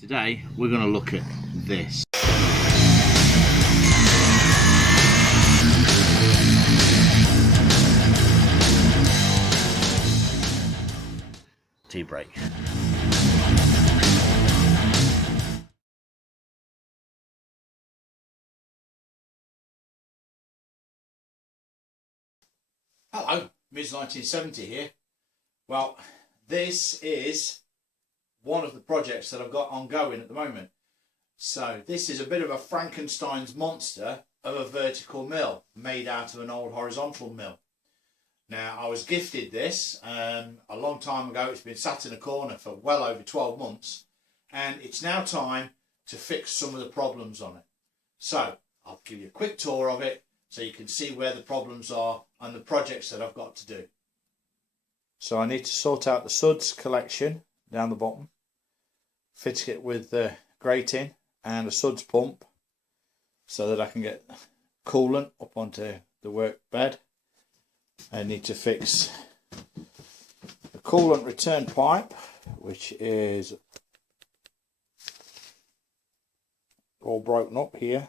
Today we're going to look at this. Tea break. Hello, Ms1970 here. Well, this is one of the projects that I've got ongoing at the moment. So this is a bit of a Frankenstein's monster of a vertical mill made out of an old horizontal mill. Now, I was gifted this a long time ago. It's been sat in a corner for well over 12 months, and it's now time to fix some of the problems on it. So I'll give you a quick tour of it so you can see where the problems are and the projects that I've got to do. So I need to sort out the suds collection down the bottom, fit it with the grating and a suds pump so that I can get coolant up onto the work bed. I need to fix the coolant return pipe, which is all broken up here,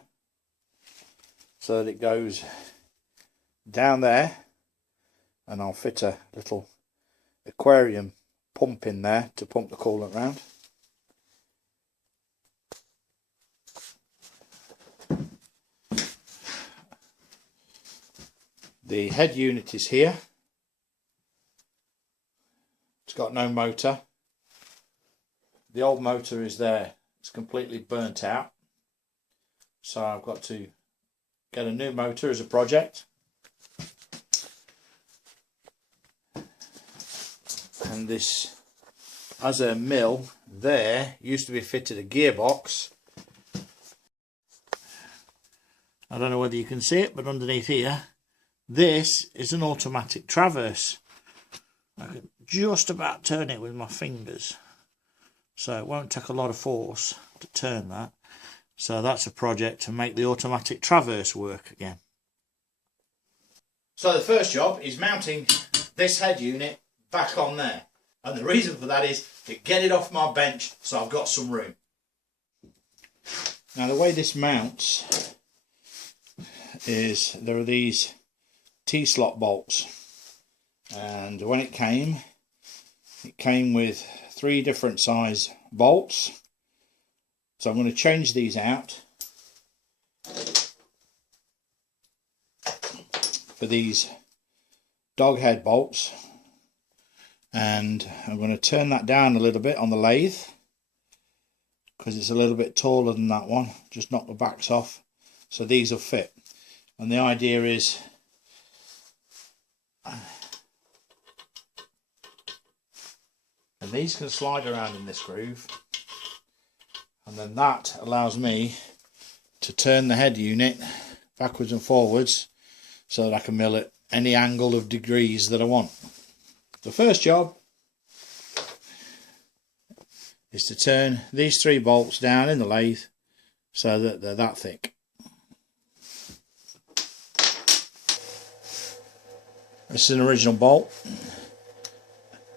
so that it goes down there, and I'll fit a little aquarium pump in there to pump the coolant round. The head unit is here. It's got no motor. The old motor is there. It's completely burnt out. So I've got to get a new motor as a project. And this, as a mill, there used to be fitted a gearbox. I don't know whether you can see it, but underneath here, this is an automatic traverse. I can just about turn it with my fingers, so it won't take a lot of force to turn that. So that's a project to make the automatic traverse work again. So the first job is mounting this head unit back on there, and the reason for that is to get it off my bench so I've got some room. Now the way this mounts is there are these T-slot bolts, and when it came with 3 different size bolts, so I'm going to change these out for these dog head bolts, and I'm going to turn that down a little bit on the lathe because it's a little bit taller than that one. Just knock the backs off so these will fit, and the idea is and these can slide around in this groove, and then that allows me to turn the head unit backwards and forwards so that I can mill at any angle of degrees that I want. The first job is to turn these 3 bolts down in the lathe so that they're that thick. This is an original bolt,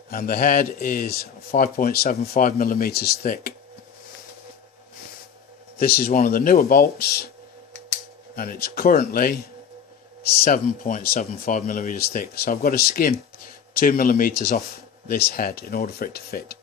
and the head is 5.75 millimeters thick. This is one of the newer bolts, and it's currently 7.75 millimeters thick. So I've got to skim 2 millimeters off this head in order for it to fit.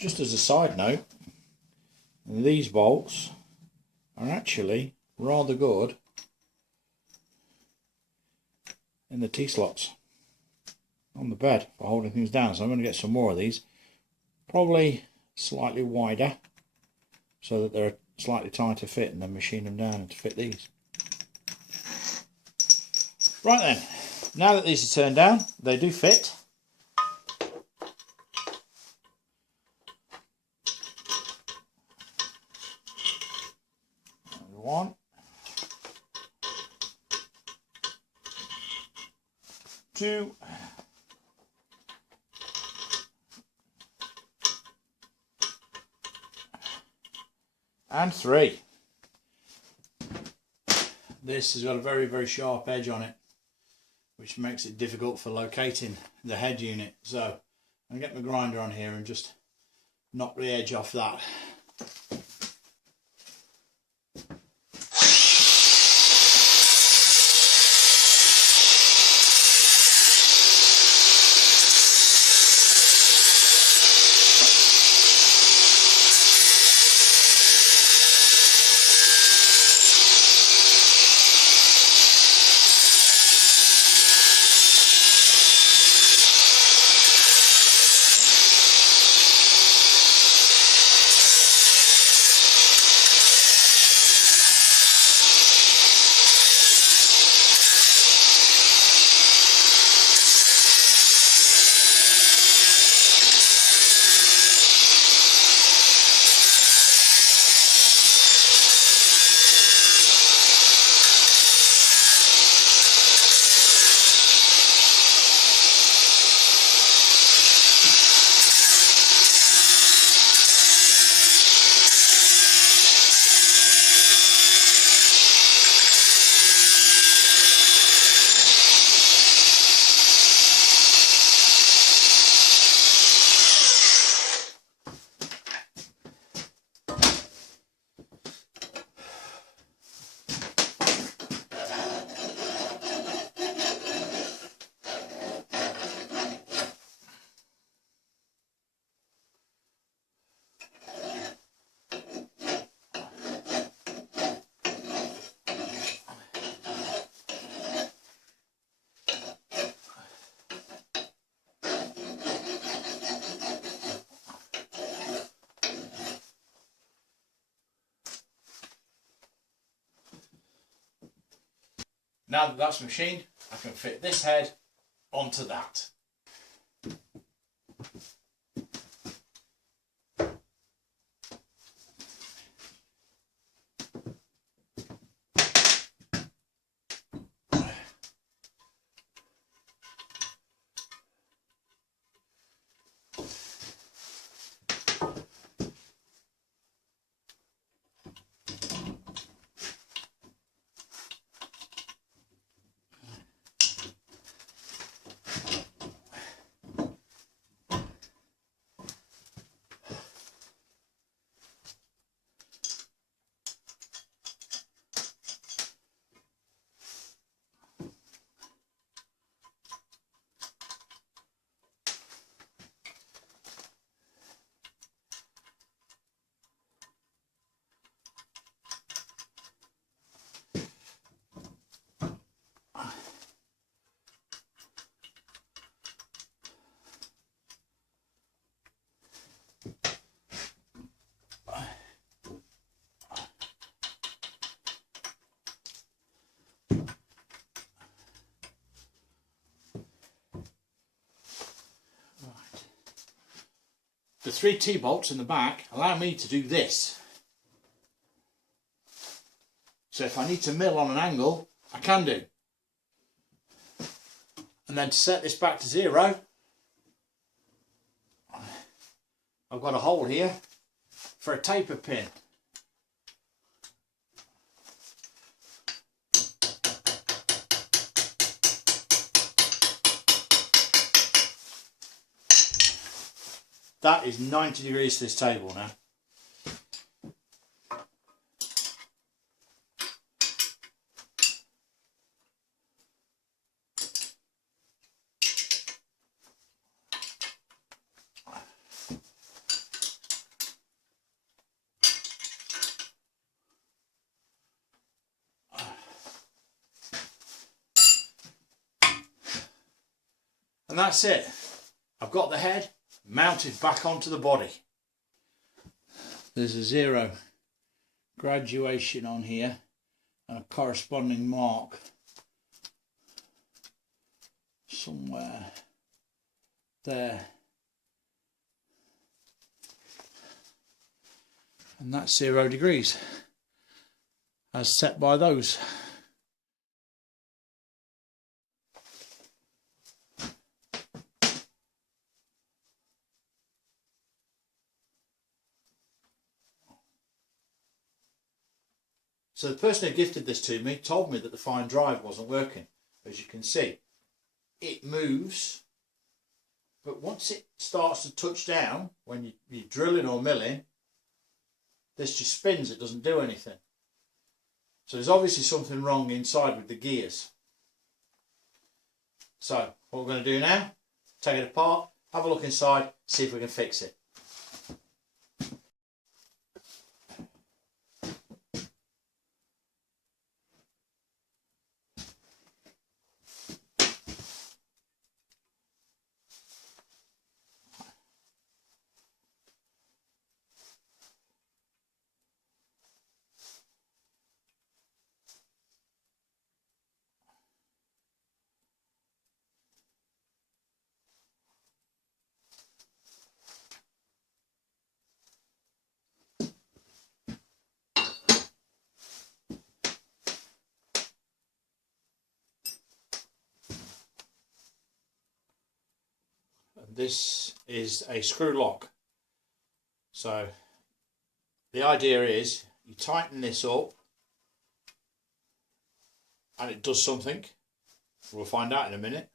just as a side note, these bolts are actually rather good in the T-slots on the bed for holding things down. So I'm going to get some more of these, probably slightly wider, so that they're a slightly tighter fit, and then machine them down to fit these. Right then, now that these are turned down, they do fit. One, two, and three. This has got a very, very sharp edge on it, which makes it difficult for locating the head unit. So I'm going to get my grinder on here and just knock the edge off that. Now that that's machined, I can fit this head onto that. The 3 T-bolts in the back allow me to do this. So if I need to mill on an angle, I can do. And then to set this back to 0, I've got a hole here for a taper pin. That is 90 degrees to this table now. that's it. I've got the head mounted back onto the body. There's a 0 graduation on here and a corresponding mark somewhere there. And that's 0 degrees as set by those. So the person who gifted this to me told me that the fine drive wasn't working. As you can see, it moves, but once it starts to touch down, when you're drilling or milling, this just spins, it doesn't do anything. So there's obviously something wrong inside with the gears. So what we're going to do now, take it apart, have a look inside, see if we can fix it. This is a screw lock. So the idea is you tighten this up and it does something. We'll find out in a minute.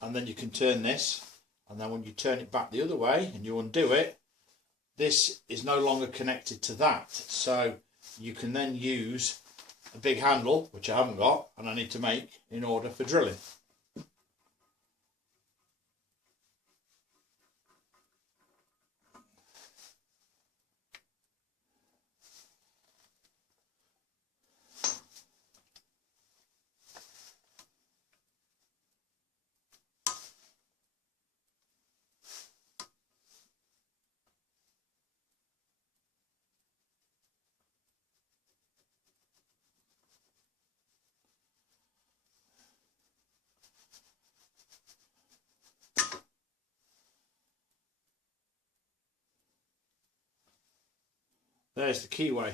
And then you can turn this, and then when you turn it back the other way and you undo it, this is no longer connected to that. So you can then use a big handle, which I haven't got and I need to make in order for drilling. There's the keyway.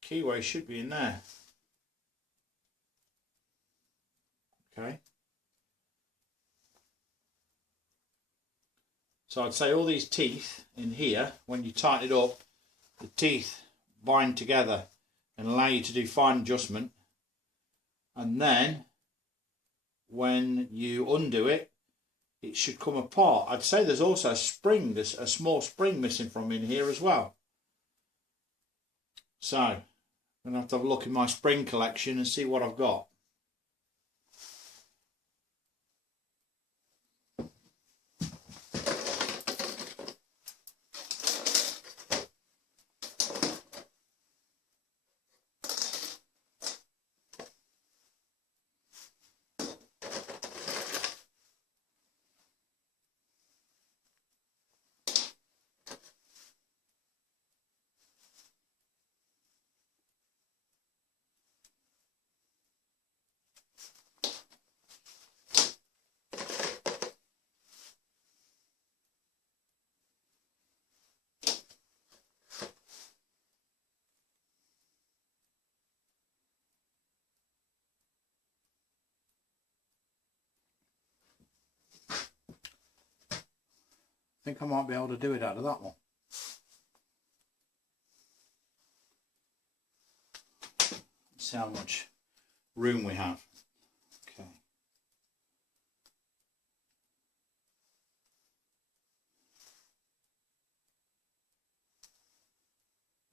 The keyway should be in there. Okay. So I'd say all these teeth in here, when you tighten it up, the teeth bind together and allow you to do fine adjustment. And then when you undo it, it should come apart. I'd say there's also a spring, there's a small spring missing from in here as well. So I'm going to have a look in my spring collection and see what I've got. I think I might be able to do it out of that one. Let's see how much room we have. Okay.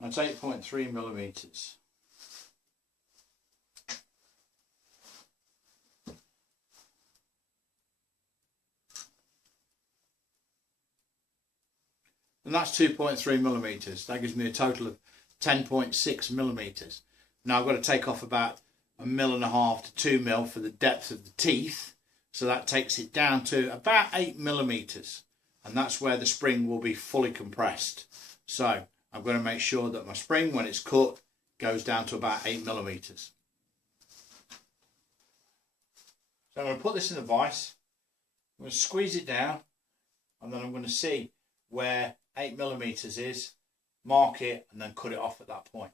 That's 8.3 millimeters. And that's 2.3 millimeters. That gives me a total of 10.6 millimeters. Now I've got to take off about 1.5 to 2 mil for the depth of the teeth. So that takes it down to about 8 millimeters, and that's where the spring will be fully compressed. So I'm going to make sure that my spring, when it's cut, goes down to about 8 millimeters. So I'm going to put this in the vise, I'm going to squeeze it down, and then I'm going to see where 8 millimeters is, mark it, and then cut it off at that point.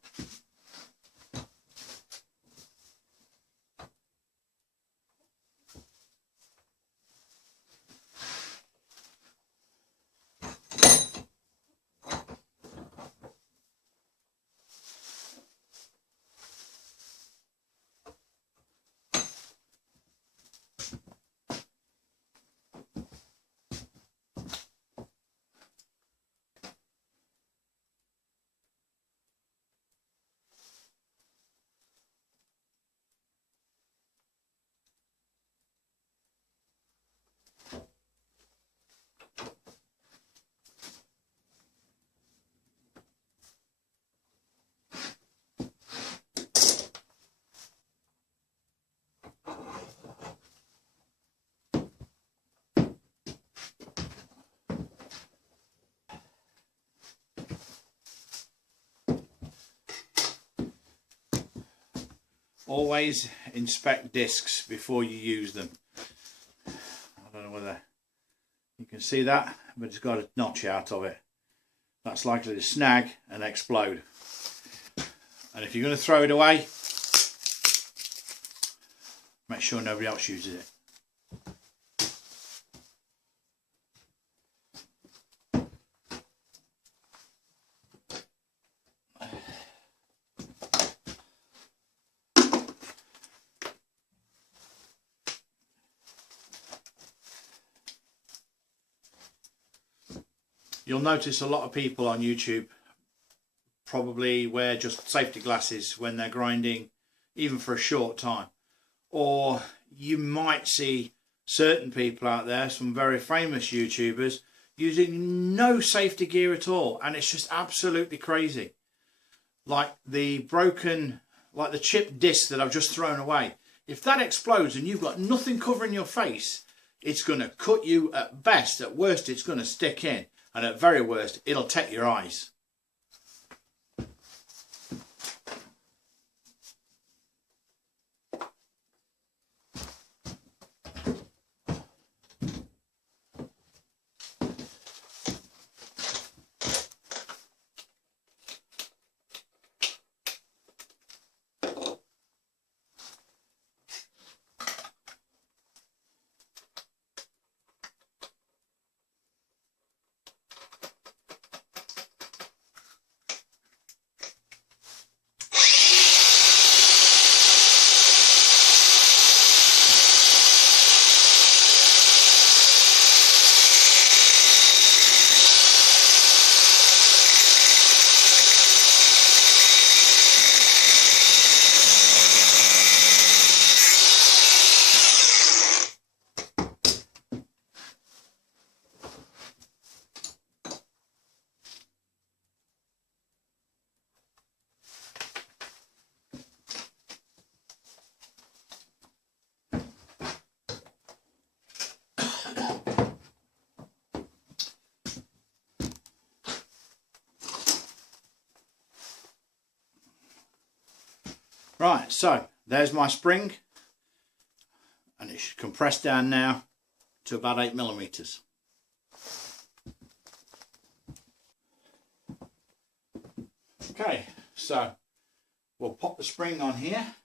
Always inspect discs before you use them. I don't know whether you can see that, but it's got a notch out of it. That's likely to snag and explode. And if you're going to throw it away, make sure nobody else uses it. You'll notice a lot of people on YouTube probably wear just safety glasses when they're grinding, even for a short time. Or you might see certain people out there, some very famous YouTubers, using no safety gear at all, and it's just absolutely crazy. Like the chipped disc that I've just thrown away. If that explodes and you've got nothing covering your face, it's going to cut you at best. At worst, it's going to stick in. And at very worst, it'll take your eyes. Right, so there's my spring, and it should compress down now to about 8 millimeters. Okay, so we'll pop the spring on here.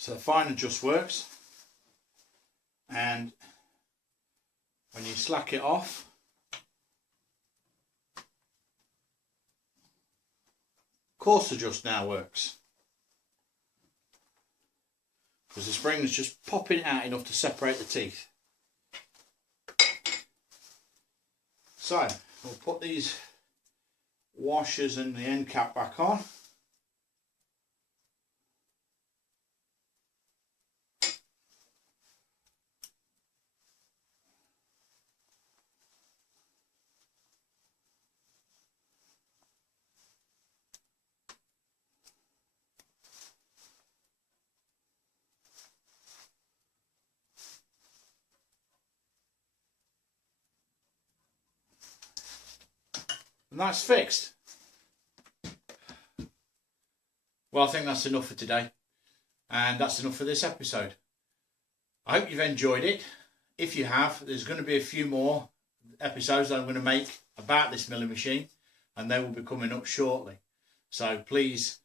So the fine adjust works, and when you slack it off, coarse adjust now works, because the spring is just popping out enough to separate the teeth. So we'll put these washers and the end cap back on. And that's fixed. Well, I think that's enough for today, and that's enough for this episode. I hope you've enjoyed it. If you have, there's going to be a few more episodes that I'm going to make about this milling machine, and they will be coming up shortly. So please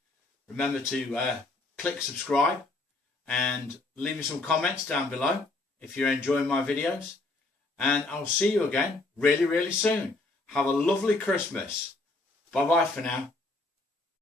remember to click subscribe and leave me some comments down below if you're enjoying my videos, and I'll see you again really, really soon. Have a lovely Christmas. Bye bye for now.